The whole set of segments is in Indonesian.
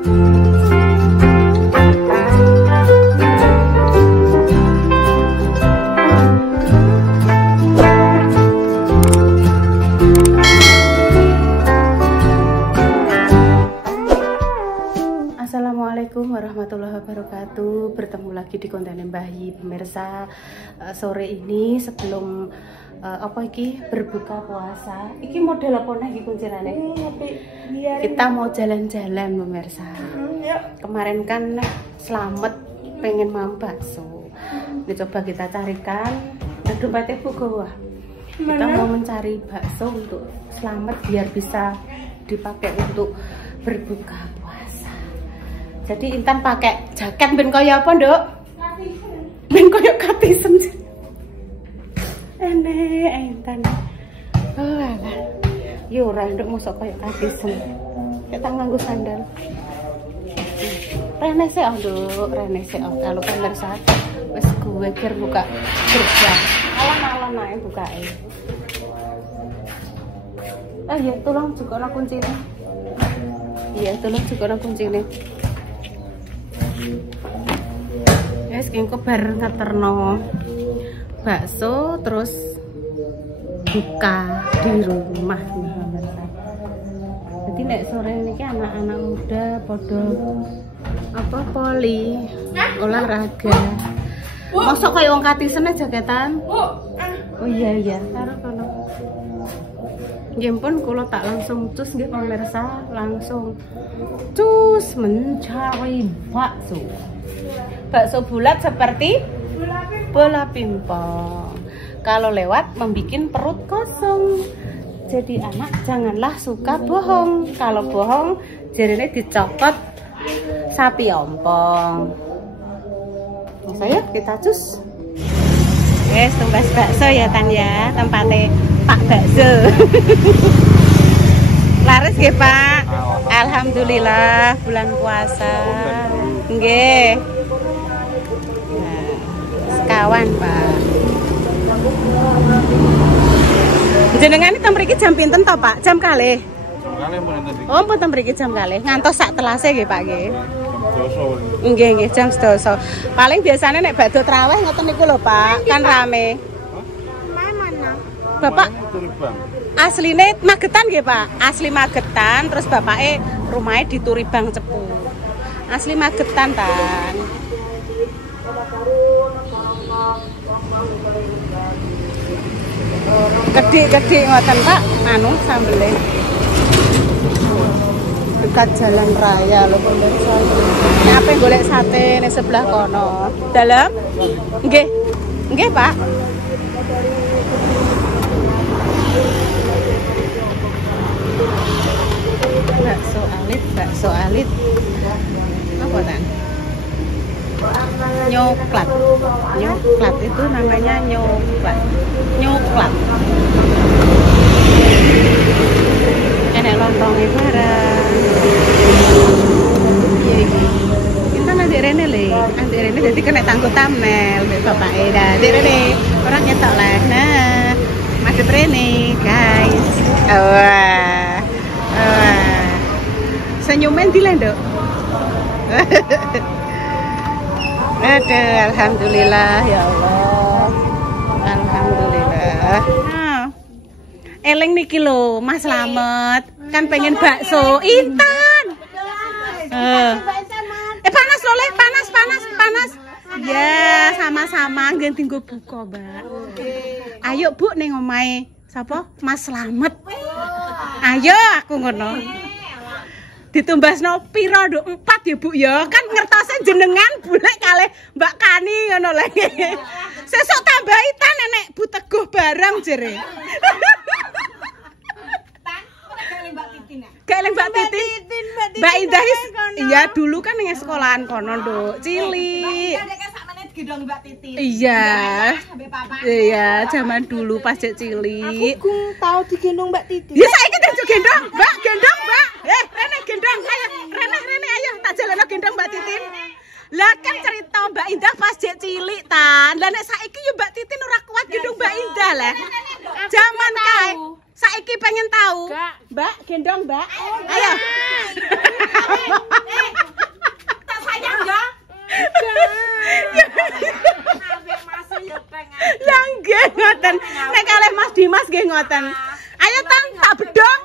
Assalamualaikum warahmatullahi wabarakatuh. Bertemu lagi di konten Mbah Yi pemirsa. Sore ini sebelum berbuka puasa. Iki model apa nih kuncirane? Kita mau jalan-jalan pemirsa. Kemarin kan Slamet pengen mau bakso. Coba kita carikan. Aduh pate buka. Kita mau mencari bakso untuk Slamet biar bisa dipakai untuk berbuka. Jadi Intan pakai jaket ben koyo apa, Nduk? Ben koyo katisen. Intan. Oh, alah. Yo ora Nduk mosok koyo katisen. Kita nganggo sandal. Rene sik, Nduk, rene sik. Kalau pemirsa wis gue kir buka gerbang. Alon-alon ae bukae. Iya, tolong juga kuncine. Iya, tolong juga kuncine. Guys, engko bar ngeterno bakso terus buka di rumah. Jadi nek sore niki anak-anak muda podo poli olahraga. Mosok kaya wong katisen jaketan. Oh iya, karo kono. Nggih pun kula tak langsung cus nggih pemirsa, langsung cus mencari bakso. Bakso bulat seperti bola pingpong. Kalau lewat membuat perut kosong. Jadi anak janganlah suka bohong. Kalau bohong jarine dicokot sapi ompong. Saya kita cus. Wes tumbas bakso ya Tan ya, tempatnya Pak Bakso. Laris nggih Pak. Alhamdulillah bulan puasa. Nggih. Nah, sekawan Pak. Jenengan iki mriki jam pinten to Pak? Jam kalih. Jam kalih pun enten iki. Oh, mboten mriki jam kalih. Ngantos sak telase nggih Pak nggih. Nggih, jam 12. Paling biasanya nek badhe traweh ngoten niku lho Pak, kan rame. Mana? Bapak asline Magetan nggih Pak. Asli Magetan, terus bapake rumahnya di Turibang Cepu. Asli Magetan Tan. Gede-gede ngoten Pak, anu sambele. Dekat jalan raya lho pemirsa. Nek ape golek sate ning sebelah kono. Dalam? Nggih. Nggih, Pak. Bakso alit. Apa Tan? Nyoklat. Nyoklat itu namanya nyoklat. Nyoklat. Enek lontongnya barang. Iya. Kita nanti rene le, nanti rene jadi kena tangguh tamel, bapak Eda. Nanti rene orang nyetok lah. Nah, masih rene guys. Wah. Senyumen di Dok. Aduh, alhamdulillah ya Allah. Alhamdulillah. Eleng niki lho, Mas Slamet. Kan pengen bakso. Intan. Panas loh, panas. Ya, sama-sama nggih tinggo buka, Mbak. Ayo, Bu ning omahe sapa? Mas Slamet. Ayo aku ngono. Ditumbasno piro nduk 4 ya Bu ya. Kan ngertose jenengan bulek kalih Mbak Kani ngono lho. Sesuk tambahi Tan nenek Bu Teguh bareng jere. Kayak Mbak Titin. Mbak Indah iya dulu kan ning sekolahan kono nduk, cilik. Iya. Iya, zaman dulu pas cek cilik. Aku tahu digendong Mbak Titin. Ya saiki tak gendong, Mbak, gendong, Mbak. Rene gendong, ayo. Rene ayo tak jalano gendong Mbak Titin. Lah kan cerita Mbak Indah pas cek cilik Tan. Lah nek saiki yo Mbak Titin ora kuat gendong Mbak Indah lah. Zaman kae. Saiki pengen tahu. Mbak, gendong Mbak. Ayo. ngoten. Nek kalih Mas Dimas nggih ngoten. Ayo Tang, tak bedong.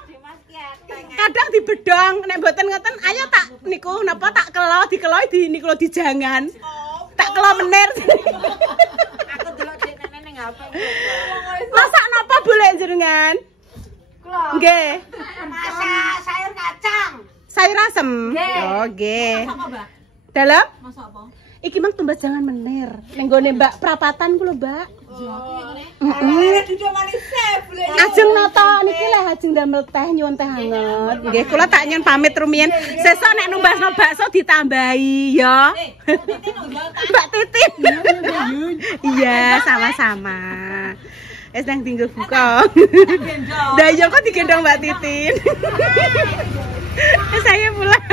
Kadang dibedong, nek mboten ngoten, ayo tak niku napa tak kelo dikeloi di niku dijangan. Tak kelo menir. Aku delok dekne ning HP. Masak napa boleh jenengan? Kula. Nggih. Masak sayur kacang. Sayur asem. Nggih. Oh, nggih. Masak apa, Mbak? Dalam? Masak apa? Iki mang tumbas jangan menir. Ning gone Mbak Prapatan ku lho, Mbak. Ajeng nata niki leh ajeng damel teh nyuwun teh anget. Nggih, kula tak nyuwun pamit rumiyin. Sesuk nek numbasno bakso ditambahi ya. Mbak Titin. Iya, sama-sama. Wis nang tinggal buka. Lah iya kok digendong Mbak Titin. Saya pulang.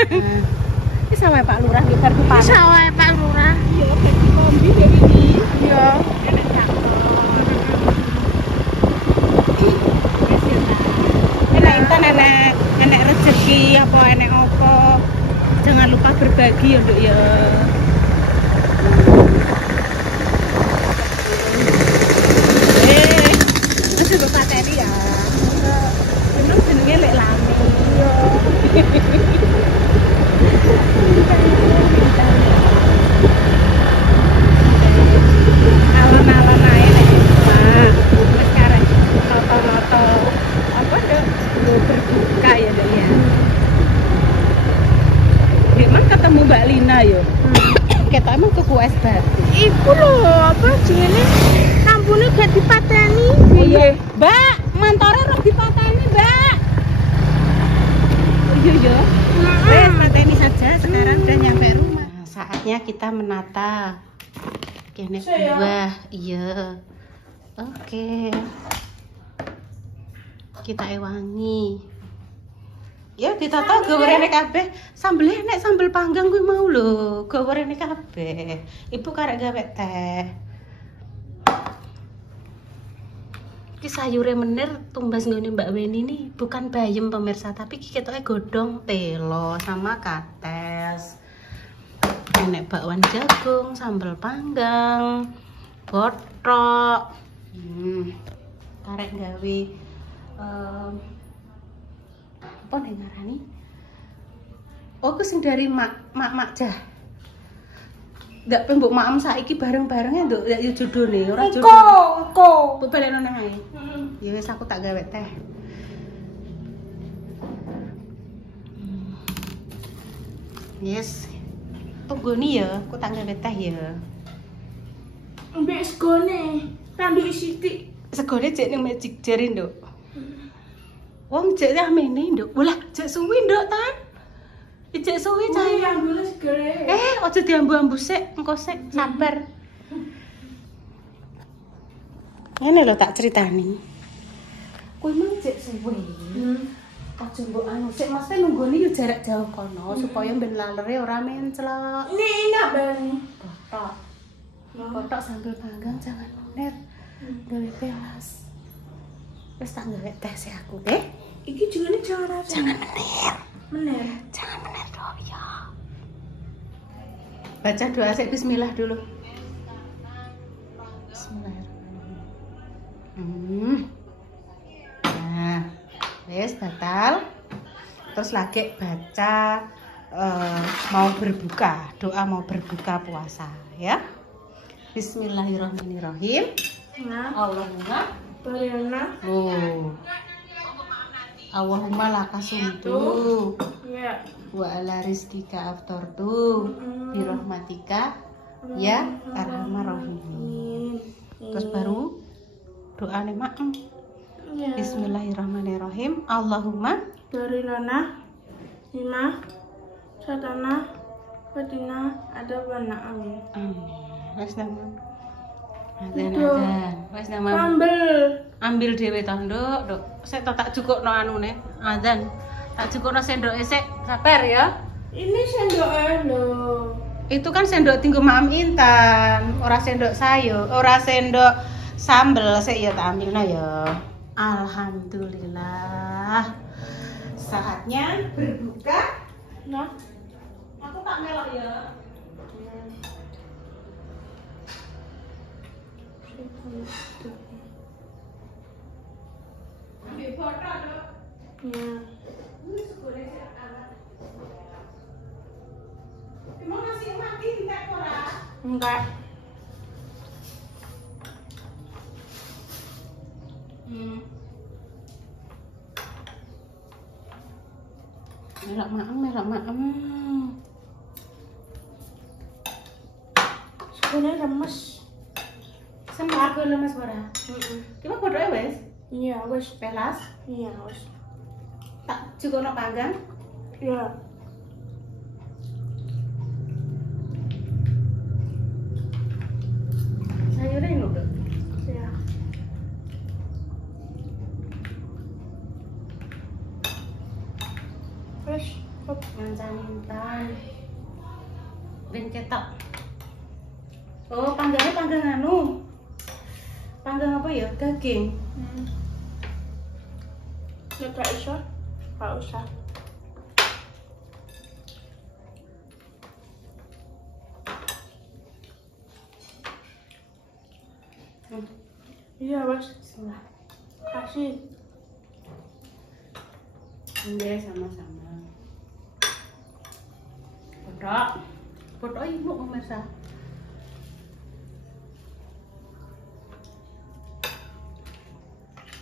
Ini sawah Pak Lurah di Gardu Pamit. Sawah Pak Lurah. Iya, Gardu Kombi ya iki. Iya. Enek rezeki apa enek apa. Jangan lupa berbagi ya, Nduk ya. Wis kok pateni ya. Memang jenenge lek lami. Iya. Alon-alon ae nek wis karek noto-noto apa Nduk berbuka ya Nduk ya. Memang ketemu Mbak Lina yo. Kita emang tuku es batu. Iku lho, apa jenenge? Kampune gak dipateni. Iya, Mbak, mantore rok dipateni, Mbak. Oh iya ya. Pateni saja sekarang udah nyampe rumah. Nah, saatnya kita menata kene buah. Iya. Oke. Kita ewangi. Ya ditata gawerene kabeh. Sambele nek sambel panggang kuwi mau lho, gawerene kabeh. Ibu karek gawe teh. Iki sayure menir tumbas nggone Mbak Weni nih bukan bayem pemirsa, tapi ketoke godhong telo sama kates. Enek bakwan jagung, sambel panggang, bothok. Karek gawe apa nih ngarani? Oh, aku sing dari mak jah. Ndak pembok maem saiki bareng-barengnya nduk ya judone, ora jodoh. Engko. Bebaleno nang ae. Ya wis aku tak gawe teh. Yes. Tunggoni ya, aku tak gawe teh ya. Mbek segone, tanduk sithik. Segone jek ning Magic Jar nduk. Wong jek ramene nduk. Walah, jek suwi nduk tan. Ijek suwi cah. Ambune segere. Aja diambu-ambu sik, engko sik sabar. Ngene lho tak critani. Kuwi mung jek suwi. Aja mbok anu sik mesti nunggoni yo jarak jauh kono supaya ben lalere ora menclok. Ini enak banget. Bothok. Bothok sambil panggang jangan menir. Gawe pelas. Wis tak gawe teh sik aku, nggih. Iki jenenge jangan Jangan menir. Mener. Jangan menir dong ya. Baca doa sik bismillah dulu. Bismillahirrahmanirrahim. Nah, wis batal. Terus lagi baca mau berbuka, doa mau berbuka puasa ya. Bismillahirrahmanirrahim. Nah, Allahumma Bariana. Allahumma lakasumtu Ya. wa ala rizqika aftartu birahmatika ya arhamar rahimin. Terus baru doane maem. Ya. Bismillahirrahmanirrahim. Allahumma Bariana. Lima. Satana. Fatina. Ada bana amin. amin. Wes nang Adzan. Wes nang ambil dhewe to, Nduk. Sik tak cukukno anune. Adzan. Tak cukukno sendoke sik. Sabar ya. Ini sendoknya lho. Itu kan sendok tinggo Maam Intan, ora sendok sayur, ora sendok sambel. Sik ya tak ambilno ya. Alhamdulillah. Saatnya berbuka. Nah, Aku tak melok ya. Ya. Emang nasi mati entek ora? Enggak. Melak maem. Sebenarnya remes. Sama aku lemes ora. Cuma bodohnya wes. Iya, wes. Pelas. Iya, wes. Tak juga nak panggang. Iya. Sayurnya ini udah. Iya. Wes. Mancan-mancan. Ben ketok. Oh, panggangnya panggang anu. Panggang apa ya? Daging. Nggak iso. Nggak usah. Iya, wes. Bismillah. Kasih. Iya, sama-sama. Bodoh ibu pemirsa.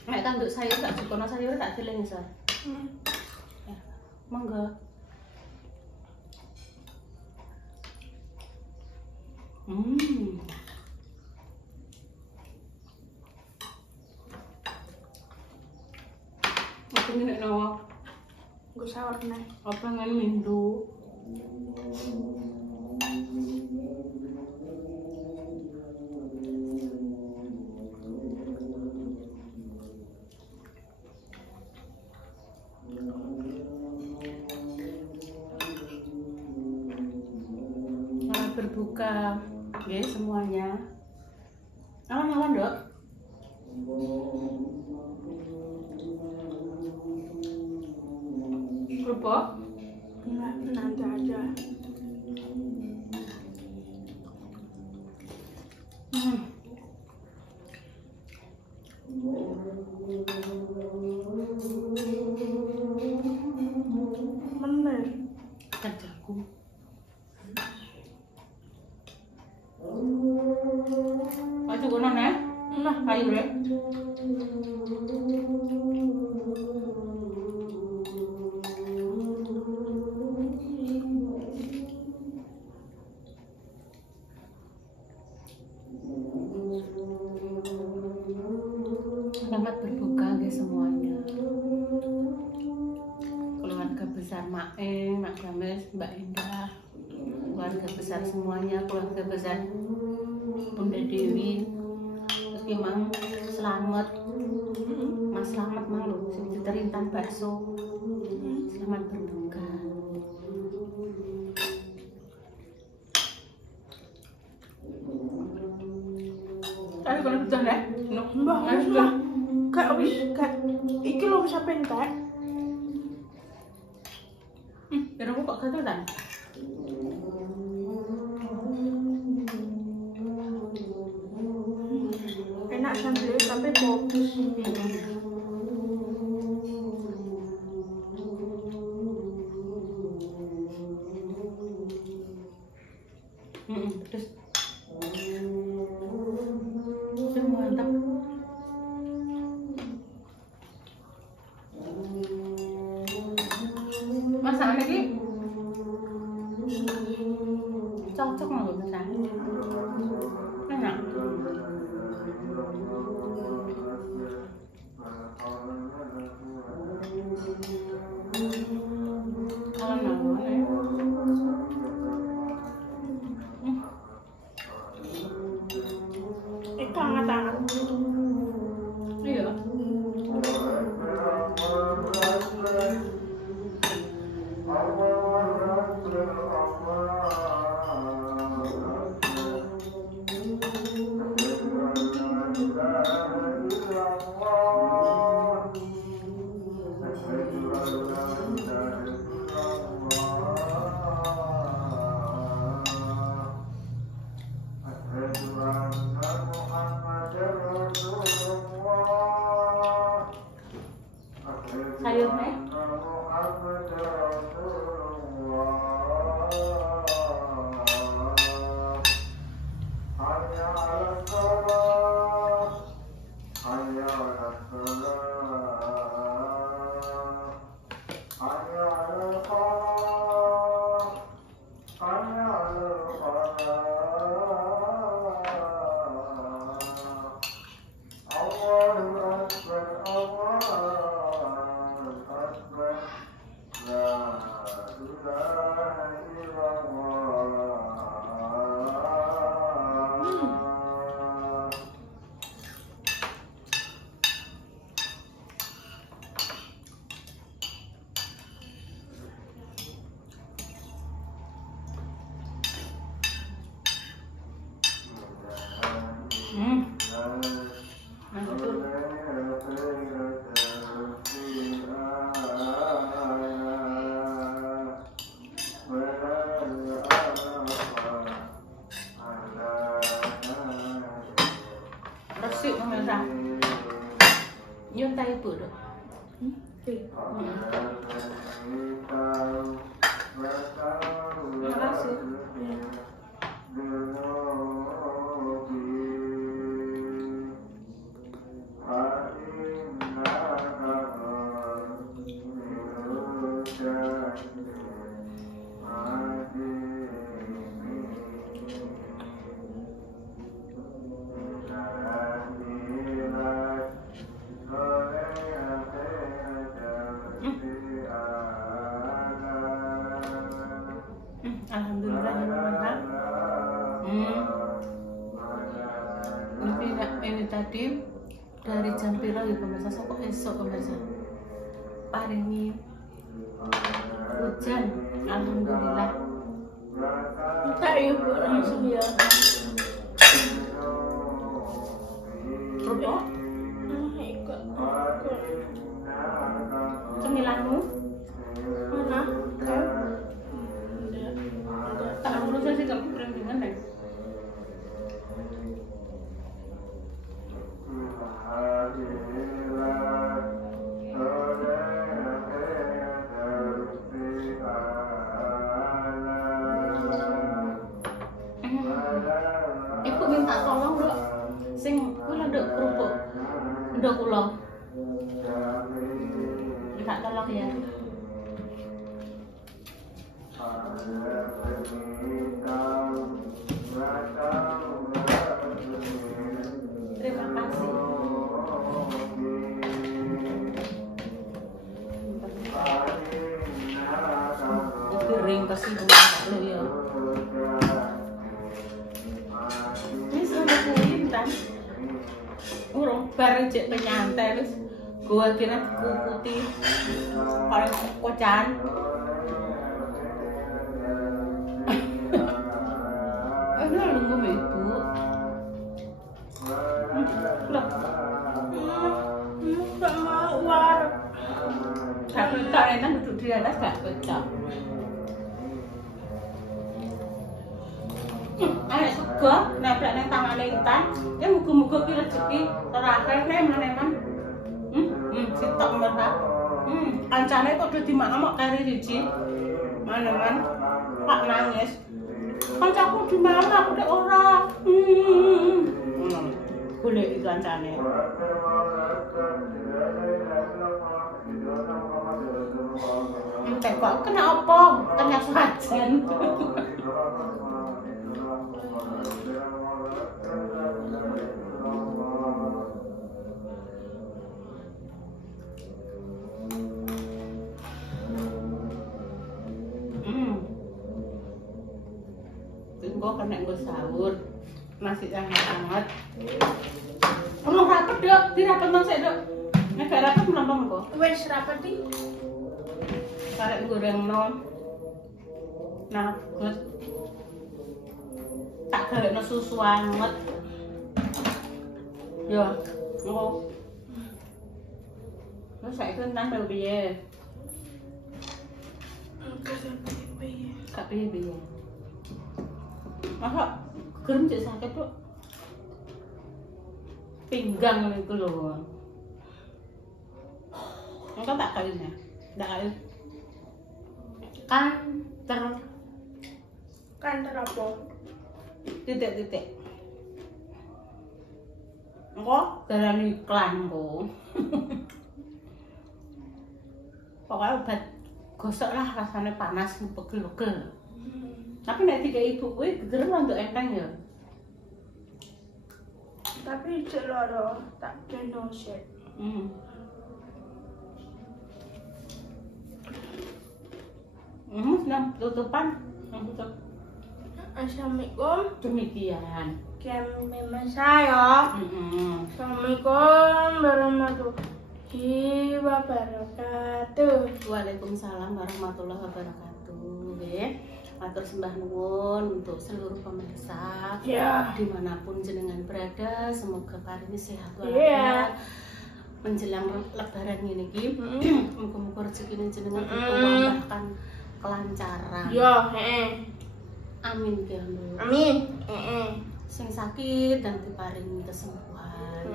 Nek tanduk sayur tak sukono sayur tak ciling iso. Ya, monggo. Apa ini nek nawa? Gue sawar nih. Apa ngan mindu? Selamat berbuka, ya semuanya. Awan-awan dok. Kerupuk? Enggak, nanti aja. Bener. Kerjaku. Kau cukup nona? Nah, Kayu deh. Selamat berbuka guys semuanya. Keluarga besar Maeng, Mak Games, Mbak Indah, keluarga besar semuanya, keluarga besar Bunda Dewi, terus Mang Selamat, Mas Selamat mang lho, sing diterintan bakso. Selamat berbuka. Tadi kalau pecah deh, Mbah, wis lah. Kayak wis kayak iki lho bisa pentek. Biar aku kok ketulan. Enak sambelnya tapi bagus. Terus mantap. Masakan ini cocok nggak lo misalnya? Enak. Kalau nggak ya. Ikan hangat-hangat. Iya. Makasih. Alhamdulillah ya Tuhan. Ini tadi dari jam piro ya pemirsa, kok esok pemirsa paringi hujan. Alhamdulillah. Tak ya Bu, langsung ya. Apa? Cemilanmu? Mana? Tak perlu saya sih kamu perundingan deh. Ibu minta tolong dok, sing kula nduk kerupuk, nduk kula. Minta tolong ya. Terima kasih. Kering kasih dulu ya. Ini sama kulit kan? Urung bareng cek penyantai terus gua kira putih paling kocan. Nunggu ibu. Gak mau war. Gak pecah, enak duduk di atas gak pecah. Anak juga nabrak nang tangane Intan. Ya muga-muga ki rezeki terakhir nek meneman. Sitok merah. Kancane kok udah dimakmok kari siji. Maneman Pak nangis. Kancaku di mana aku dek ora. Golek kancane. Kok kena apa? Kena sajen. Gue kena gue sahur nasi hangat-hangat. Belum rapet dok, dirapet nang saya dok. Nek gak rapet melampang kok. Wes rapet di. Karek goreng non. Nah, gue tak galek no susu anget. Yo, oh. Terus saya kan nambah biye. Kak biye. Masa gerem cek sakit tuh pinggang itu loh. Engkau tak kalinya, tak kali. Kanter apa? Titik. Engkau darani iklan kok. Pokoknya obat gosok lah, rasanya panas, pegel-pegel. Tapi nek tiga ibu kuwi geger untuk enteng ya. Tapi cek loro tak gendong sik. Senang tutupan. Tutup. Assalamualaikum. Demikian. Kami saya. Assalamualaikum warahmatullahi wabarakatuh. Waalaikumsalam warahmatullahi wabarakatuh. Matur sembah nuwun untuk seluruh pemirsa dimanapun jenengan berada, semoga paringi sehat walafiat menjelang lebaran ini ki. Muga-muga rezekine jenengan ditambahkan kelancaran. Amin ya Allah. Amin. Sing sakit dan diparingi kesembuhan.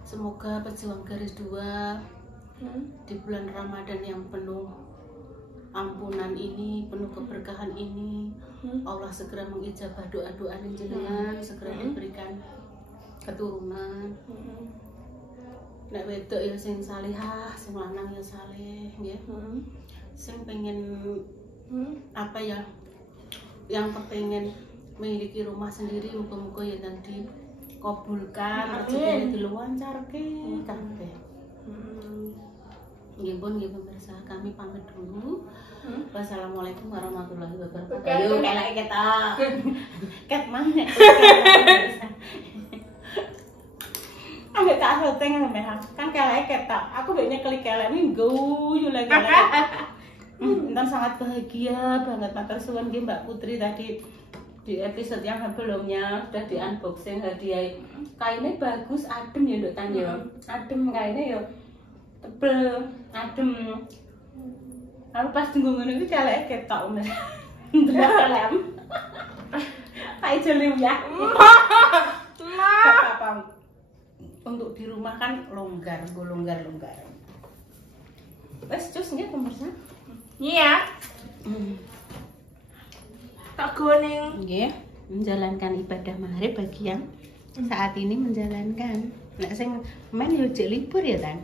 Semoga pejuang garis 2 di bulan Ramadan yang penuh ampunan ini, penuh keberkahan ini. Allah segera mengijabah doa-doa jenengan, segera diberikan keturunan. Nek wedok ya sing salihah, sing lanang ya saleh, nggih. Sing pengen apa ya? Yang kepengen memiliki rumah sendiri, muga-muga ya nanti kabulkan, rezekine diluwancarke kabeh. Nggih pun nggih pemirsa, kami pamit dulu. Wassalamualaikum warahmatullahi wabarakatuh. Ayo kelek ketok. Ket maneh. Ambek tak syuting sampean. Kan kelek ketok. Aku mbek nyekeli kelek ning guyu lagi. Intan sangat bahagia banget, matur suwun nggih Mbak Putri tadi di episode yang sebelumnya sudah di unboxing hadiah. Kainnya bagus, adem ya Nduk Tan ya. Adem kainnya ya. Tebel, adem. Lalu pas tunggu ngono iki celeke ketok men. Ndelok kelem. Kayak jelim ya. Apa untuk di rumah kan longgar. Wes cus nggih pemirsa. Iya. Tak goning. Nggih, menjalankan ibadah maghrib bagi yang saat ini menjalankan. Nek sing men yo jek libur ya Tan.